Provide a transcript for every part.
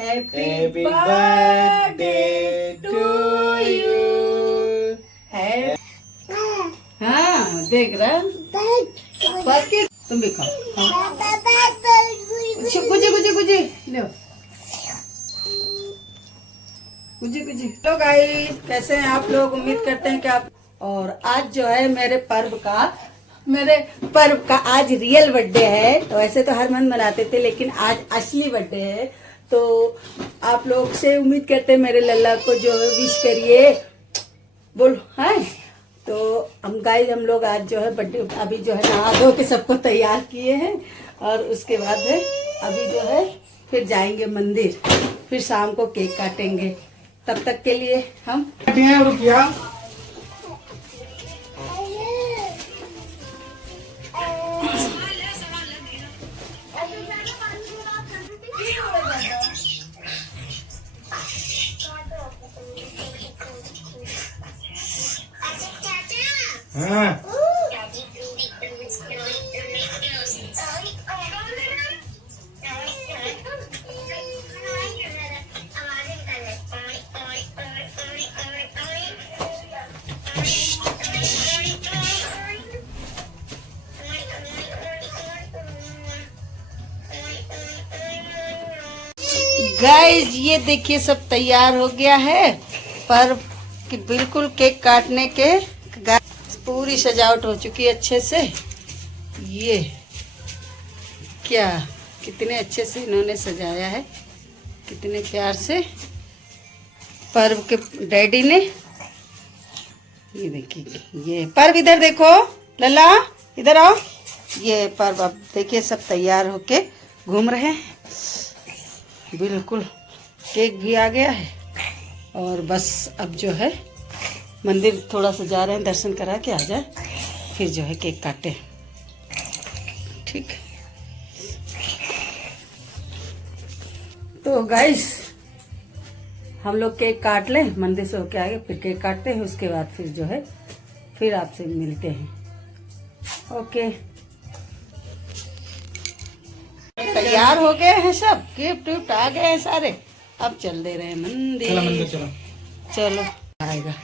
Happy birthday to you. हाँ देख रहा बाकी तुम भी खाओ। गुजी गुजी गुजी लो गुजी गुजी। तो गाइस कैसे हैं आप लोग? उम्मीद करते हैं कि आप। और आज जो है मेरे पर्व का आज रियल बर्थडे है। तो ऐसे तो हर मंथ मनाते थे लेकिन आज असली बर्थडे है। तो आप लोग से उम्मीद करते हैं मेरे लल्ला को जो है विश करिए बोलो है। तो हम लोग आज जो है बर्थडे अभी जो है नहा धो के सबको तैयार किए हैं और उसके बाद है अभी जो है फिर जाएंगे मंदिर, फिर शाम को केक काटेंगे। तब तक के लिए हम रुकिया हाँ। गाइस ये देखिए सब तैयार हो गया है पर कि बिल्कुल केक काटने के पूरी सजावट हो चुकी है अच्छे से। ये क्या कितने अच्छे से इन्होंने सजाया है, कितने प्यार से पर्व के डैडी ने। ये देखिए ये पर्व इधर देखो लल्ला इधर आओ। ये पर्व अब देखिए सब तैयार होके घूम रहे हैं। बिल्कुल केक भी आ गया है और बस अब जो है मंदिर थोड़ा सा जा रहे हैं, दर्शन करा के आ जाए फिर जो है केक काटे। ठीक तो गाइस हम लोग केक काट लें, मंदिर से होके आगे फिर केक काटते हैं। उसके बाद फिर जो है फिर आपसे मिलते हैं। ओके तैयार हो गए हैं सब, गिफ्ट विफ्ट आ गए हैं सारे। अब चल दे रहे हैं मंदिर। चलो आएगा।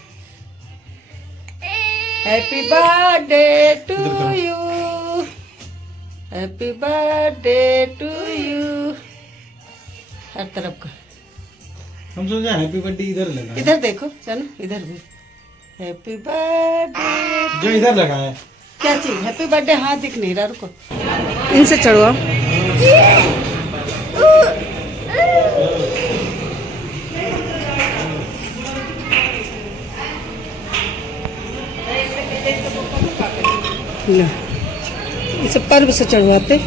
Happy birthday to you, happy birthday to you. हर तरफ का हम सोचा हैप्पी बर्थडे इधर लगा। इधर देखो चलो इधर भी हैप्पी बर्थडे जो इधर लगा है। क्या चीज हैप्पी बर्थडे? हाँ दिख नहीं रहा, रुको इनसे चढ़वाओ। इसे पर्व से चढ़वाते।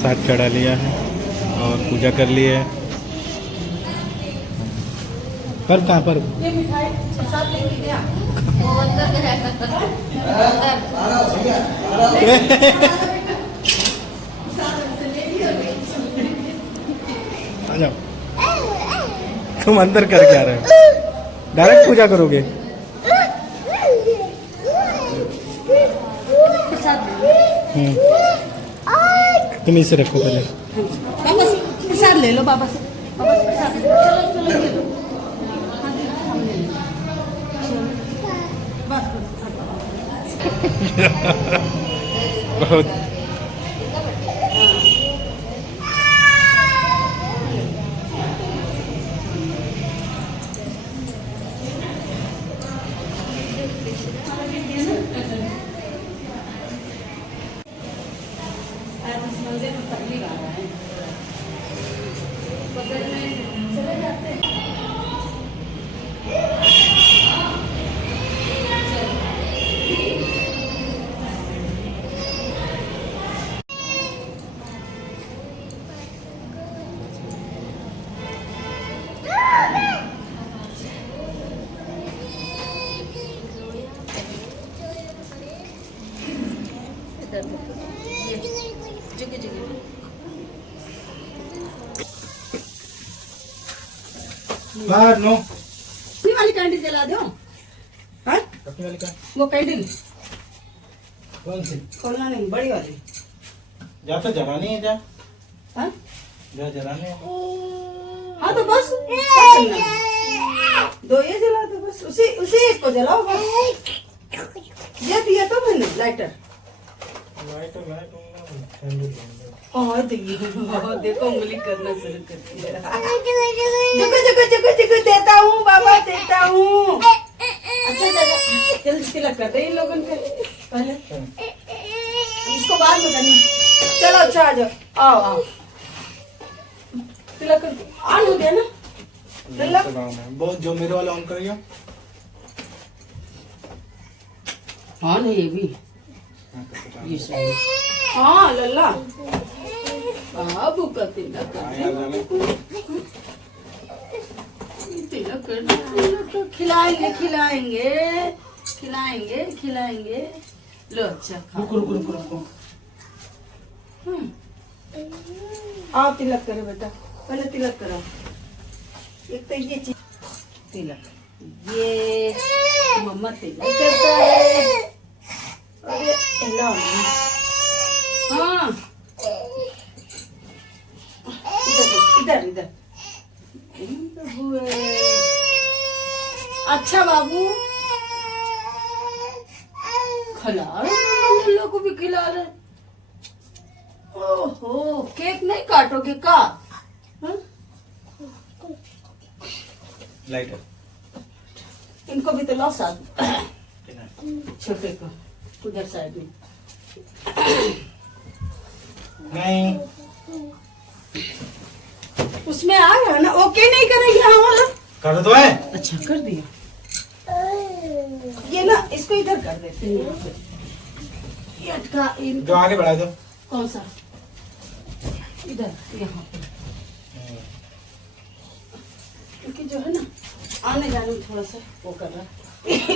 साथ चढ़ा लिया है और पूजा कर ली है। पर्व कहाँ पर? आ जाओ। तुम अंदर कर क्या रहे हो? डायरेक्ट पूजा करोगे? तुम इसे रखो पहले। बाबा से प्रसाद ले लो, बाबा से प्रसाद ले लो। चलो चलो ले लो। बहुत पहली बार आए बगल में चले जाते हैं। इधर देखो, ये जुगे जुगे। बाहर नो ये वाली कैंडल जला दो। हाँ अपनी वाली का वो कैंडल कौन सी खोलना नहीं, बड़ी वाली। जा तो जरानी है जा हाँ जा जरानी है हाँ तो बस क्या करना है? दो ये जला दो बस, उसी उसी एक को जलाओ बस। ये दिया तो मैंने लाइटर। लाइट हाँ देखो उंगली करना शुरू कर दिया। जुगु जुगु जुगु जुगु देता हूँ बाबा, देता हूँ। अच्छा जल्दी तिलक कर दे इन लोगों के पहले, इसको बाद में करना। चलो अच्छा आ जाओ, आओ आओ तिलक कर। ऑन हो गया ना तिलक? बहुत जो मेरे वाला ऑन करियो। हाँ नहीं ये भी ये सही। हाँ लल्ला बाबू का तिलक तिलक कर, खिलाएंगे खिलाएंगे खिलाएंगे खिलाएंगे। लो अच्छा खाओ। रुको रुको रुको रुको आओ तिलक करो बेटा, पहले तिलक करो। एक तो ये चीज तिलक, ये मम्मा तिलक करता है। अरे हिलाओ ना। हाँ इधर इधर इधर। अच्छा बाबू खिला रहे लोगों को भी खिला रहे। ओहो केक नहीं काटोगे का? हाँ? लाइटर इनको भी तो लो साथ, छोटे को उधर साइड में। नहीं उसमें आ गया ना, ओके नहीं करेंगे हाँ वाला। कर दो है। अच्छा कर दिया। ये ना इसको इधर कर देते हैं यहाँ पे। ये अटका जो आगे बढ़ा दो। कौन सा? इधर यहाँ पे, क्योंकि जो है ना आने जाने में थोड़ा सा वो कर रहा है।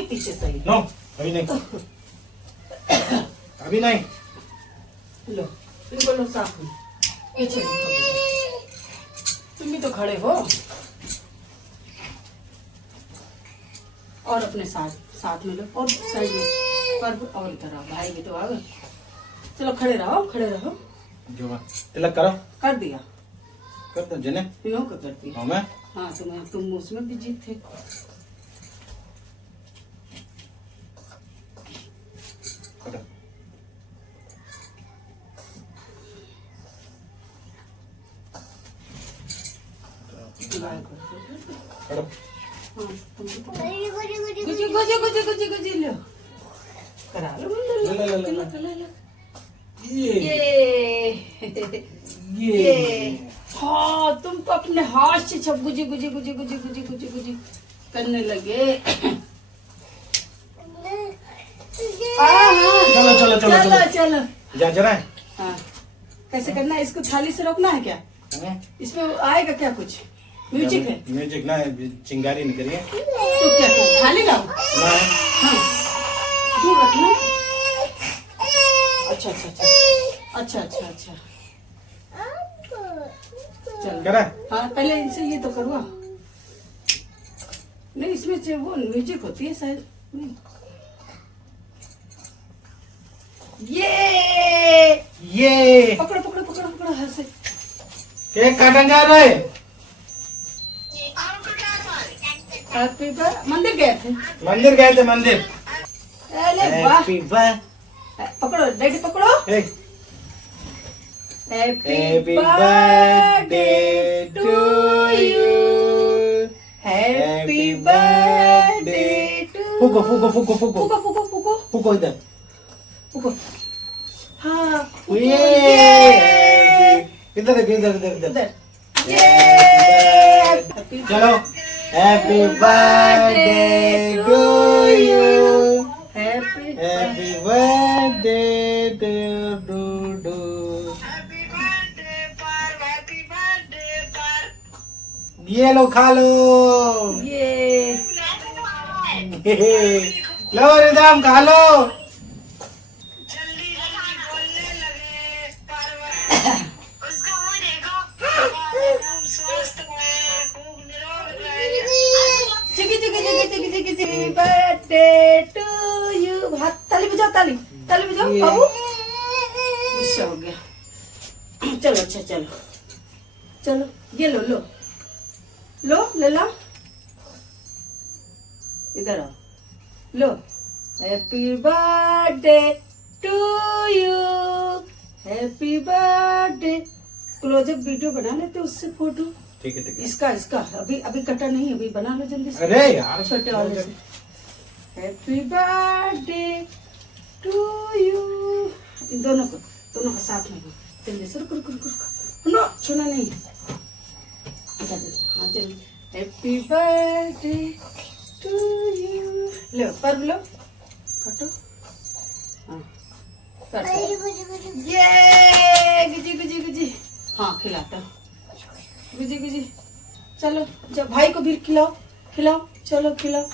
पीछे सही नो अभी नहीं अभी नहीं। लो इनको लो साफ में पीछे देखो। तुम भी तो खड़े हो। और अपने साथ में लो और साइड में पर और इधर आओ, भाई भी तो आ गए। चलो खड़े रहो खड़े रहो। जो तिलक करो। कर दिया कर दो जने इन्हों को कर दिया। हाँ मैं हाँ तुम उसमें भी जीत थे। करो। करो। गुजी गुजी गुजी गुजी गुजी लो करा लो लो। ये हाँ तुम तो अपने हाथ से सब गुजी गुजी गुजी गुजी गुजी गुजी गुजी करने लगे। चलो चलो चलो चलो चलो जा जरा है। हाँ कैसे करना है इसको? थाली से रोकना है क्या? इसमें आएगा क्या कुछ? म्यूजिक है? म्यूजिक ना चिंगारी नहीं करिए तो क्या कर थाली लाओ। हाँ दूर रखना। अच्छा अच्छा अच्छा अच्छा अच्छा अच्छा चलो करा। हाँ पहले इनसे ये तो करवा। नहीं इसमें से वो म्यूजिक होती है शायद। नहीं ये पकड़ो पकड़ो पकड़ो पकड़ो हाथ से। केक काटन जा रहा है। Happy birthday. मंदिर गए थे? मंदिर गए थे मंदिर। अरे वाह। Happy birthday. पकड़ो डैडी पकड़ो। Happy birthday to you. Happy birthday to. फूको फूको फूको फूको फूको फूको फूको फूको इधर फूको। हाँ इधर इधर इधर इधर। चलो happy birthday to you. Happy birthday to do. ये लो खा लो। ये लो रिदम खा लो। Birthday to you. हाथ ताली बजाओ, ताली ताली बजाओ बाबू। गुस्सा हो गया। चलो अच्छा चलो चलो, ये लो लो लो, ले लो, इधर आओ, लो। Happy birthday to you, happy birthday. Close up video बना लेते उससे फोटो। ठीक है ठीक है। इसका इसका अभी अभी कटा नहीं, अभी बना लो जल्दी से। अरे यार छोटे वाले से। Happy birthday to you. इन दोनों को साथ में जल्दी से। रुको रुको रुको रुको, नो छूना नहीं। हाँ जल्दी। Happy birthday to you. लो पर लो, कटो। हाँ कर। ये गुजी गुजी गुजी। हाँ खिलाता हूँ, गुजी गुजी। चलो जब भाई को भी खिलाओ, खिलाओ, चलो खिलाओ।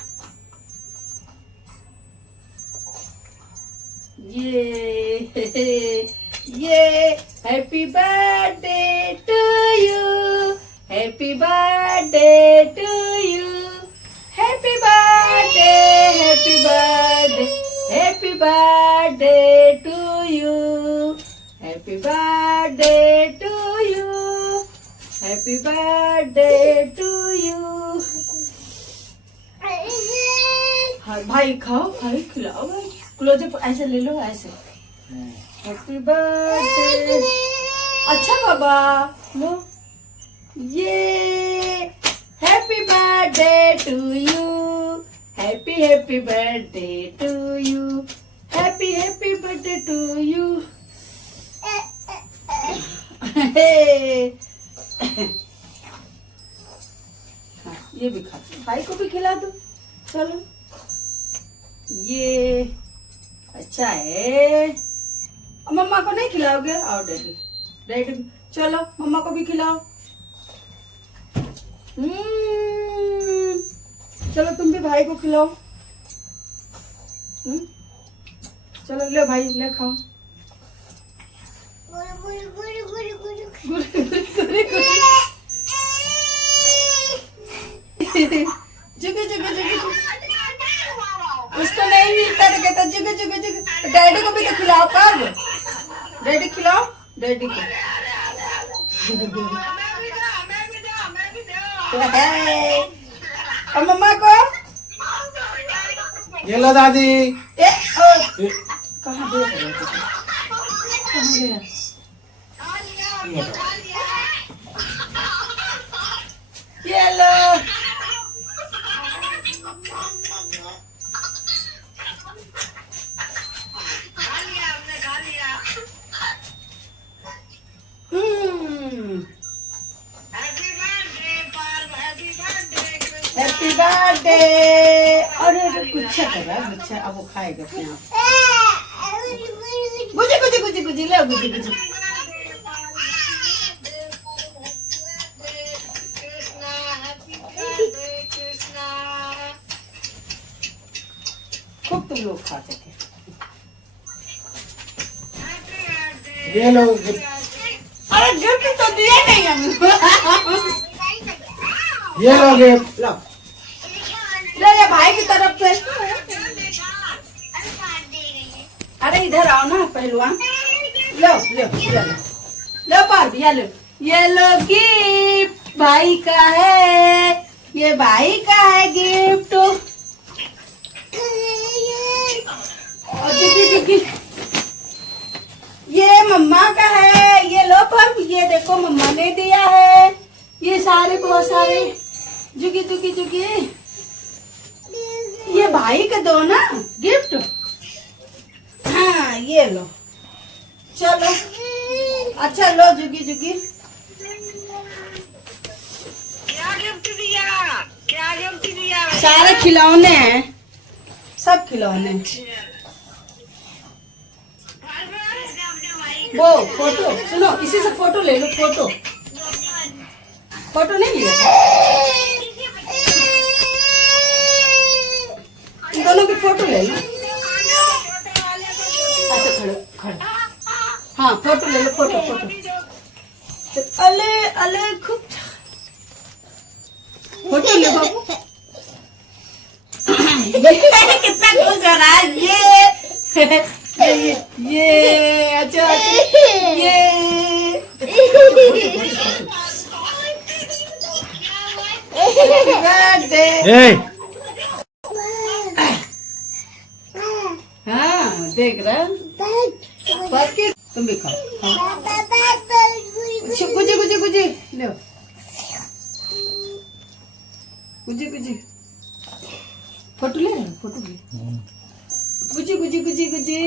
ये happy birthday to you, happy birthday to you, happy birthday, happy birthday, happy birthday to you, happy birthday to you, happy birthday to you. हाँ भाई खाओ, भाई खिलाओ भाई। क्लोजअप ऐसे ले लो, ऐसे। Happy birthday. अच्छा बाबा लो। ये happy birthday to you, happy happy birthday to you, happy happy birthday to you. ये भी खा, भाई को भी खिला दो। चलो ये अच्छा है। मम्मा को नहीं खिलाओगे? आओ डैडी, डैडी चलो मम्मा को भी खिलाओ। चलो तुम भी भाई को खिलाओ। चलो ले भाई, ले खाओ। जुगे जुगे जुगे। उसको नहीं मिलता तो कहता जुगे जुगे जुगे। डैडी को भी तो खिलाओ पर। डैडी खिलाओ, डैडी को। और मम्मा को? ये लो दादी। कहाँ गया? कहाँ गया? ये लो। Happy birthday. अरे गुच्छा कर रहा है, गुच्छा अब वो खाएगा अपने आप। गुजी गुजी गुजी गुजी, ले गुजी गुजी। खूब तुम लोग खा सके। ये लो। अरे गिफ्ट तो दिए नहीं हमको। ये लो गिफ्ट। लो ले ले भाई की तरफ से। अरे इधर आओ ना पहलवान। लो लो लो लो पार दिया लो। ये लो गिफ्ट भाई का है, ये भाई का है गिफ्ट। ये मम्मा का है, ये लो पर। ये देखो मम्मा ने दिया है। ये सारे बहुत सारे जुगी जुगी जुगी। ये भाई का दो ना गिफ्ट। हाँ ये लो। चलो अच्छा लो जुगी जुगी। क्या गिफ्ट दिया? क्या गिफ्ट दिया? सारे खिलौने हैं, सब खिलौने। वो फोटो सुनो, इसी से फोटो ले लो। फोटो फोटो नहीं लिया? इन दोनों की फोटो ले लो। ऐसे खड़े खड़े। हाँ फोटो ले लो, फोटो फोटो। अले अले खूब फोटो ले बाबू। कितना खुश हो रहा है ये अच्छा ये बर्थडे। ए, हाँ देख रहा बाकी तुम भी खाओ। गुजी गुजी गुजी लो गुजी गुजी फोटो ले फोटो ले गुजी गुजी गुजी गुजी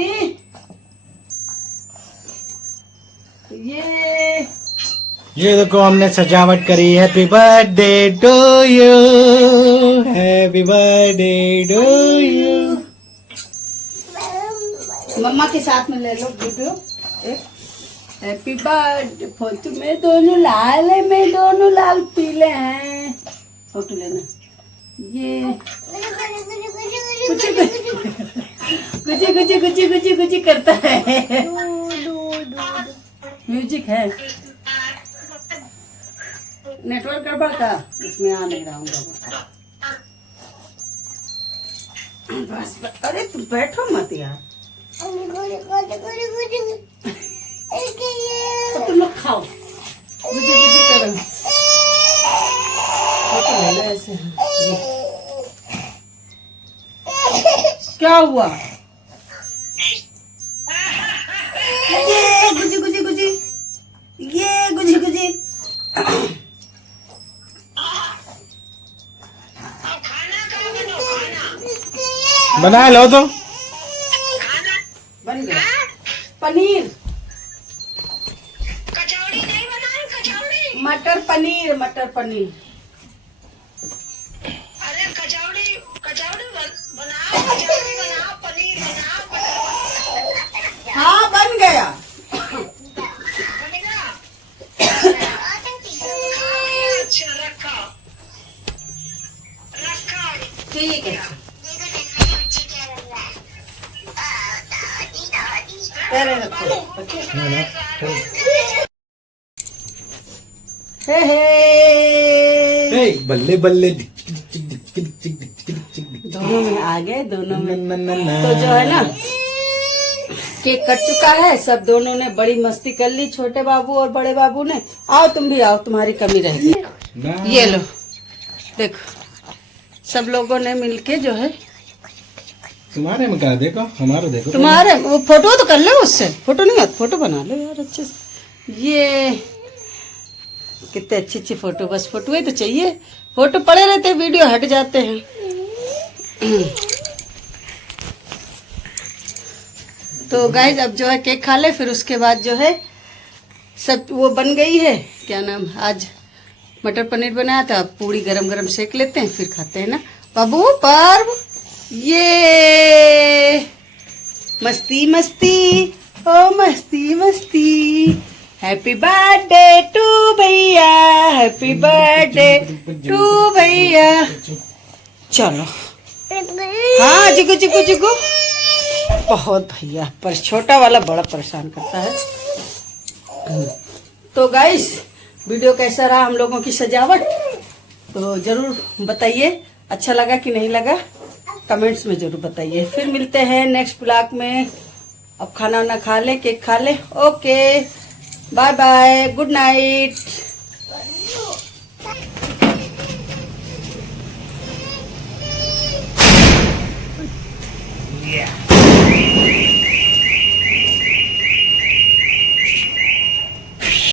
ये देखो हमने सजावट करी। Happy birthday to you, happy birthday to you. मम्मा के साथ में ले लो वीडियो एक। हैप्पी बर्थडे फोटो में दोनों लाल है, में दोनों लाल पीले हैं। फोटो लेना ये गुजी गुजी गुजी गुजी गुजी करता है। म्यूजिक है, नेटवर्क गड़बड़ का इसमें आ नहीं रहा हूँ बस। अरे तुम बैठो मत यार, तो तुम लोग खाओ गुजी गुजी करो। फोटो ले लो ऐसे। क्या हुआ? ये गुजी गुजी गुजी, ये गुजी गुजी। बना लो तो। बन गया पनीर, कचौड़ी नहीं बनाई, कचौड़ी। मटर पनीर, मटर पनीर। अरे कचौड़ी कचौड़ी बनाओ, कचौड़ी बनाओ, पनीर बनाओ। हाँ बन गया। बनेगा। अच्छा रखो रखो। ठीक है तेरे रखो। हे हे बल्ले बल्ले। दोनों में आ गए, दोनों में। तो जो है ना केक कट चुका है, सब दोनों ने बड़ी मस्ती कर ली, छोटे बाबू और बड़े बाबू ने। आओ तुम भी आओ, तुम्हारी कमी रहेगी। ये लो देखो, सब लोगों ने मिलके जो है। तुम्हारे में क्या देखो, हमारे देखो। तुम्हारे वो फोटो तो कर लो उससे, फोटो नहीं आता, फोटो बना लो यार अच्छे से। ये कितने अच्छी अच्छी फोटो, बस फोटो ही तो चाहिए। फोटो पड़े रहते हैं, वीडियो हट जाते हैं। तो गाइज अब जो है केक खा ले, फिर उसके बाद जो है सब वो बन गई है। क्या नाम, आज मटर पनीर बनाया था, पूरी गरम गरम सेक लेते हैं फिर खाते हैं ना बाबू। पर्व ये मस्ती मस्ती, ओ मस्ती मस्ती। हैप्पी बर्थडे टू भैया, हैप्पी बर्थडे टू भैया। चलो हाँ जिगु जिगु जिगु। बहुत भैया पर छोटा वाला बड़ा परेशान करता है। तो गाइस वीडियो कैसा रहा हम लोगों की सजावट, तो जरूर बताइए। अच्छा लगा कि नहीं लगा कमेंट्स में जरूर बताइए। फिर मिलते हैं नेक्स्ट ब्लॉग में। अब खाना वाना खा ले, केक खा ले। Okay bye bye, good night. Yeah.